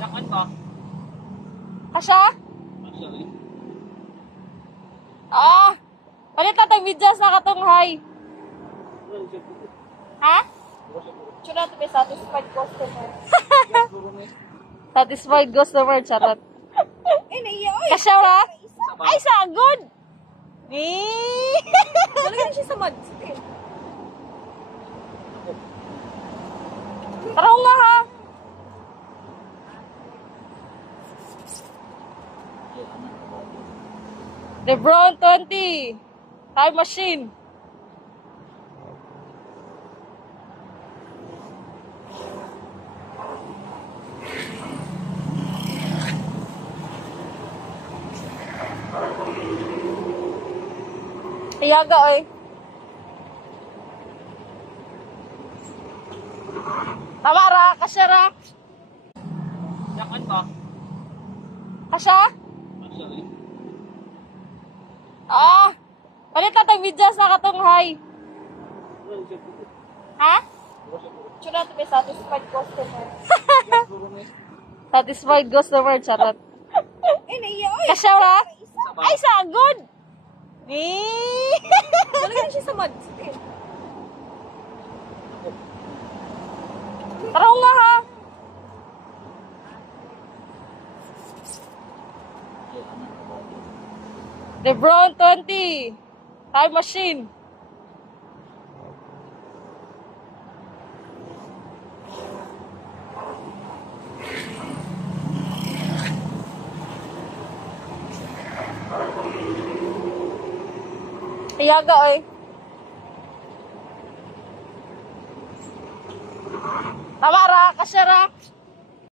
Yakan ba? Kasya? Actually. Ah! Palit na tayong medyas na katunghay. Ha? Tsura to be satisfied customer. Satisfied customer, charot. Kasya ba? Ay, sagod! Talaga siya sa mud. Taraw nga ha! LeBron 20. Time machine. Iyaga oy. Tama ra, kasya ra. Yakan ba? Kasya? Actually. Ah! Palit na tayong medyas na katunghay. Ha? Tsura to be satisfied customer. Satisfied customer, charot. Kasya ba? Ay, sagod! Talaga siya sa mud. Taraw nga ha! LeBron 20. Time machine. Iyaga oy. Tama ra, kasya ra.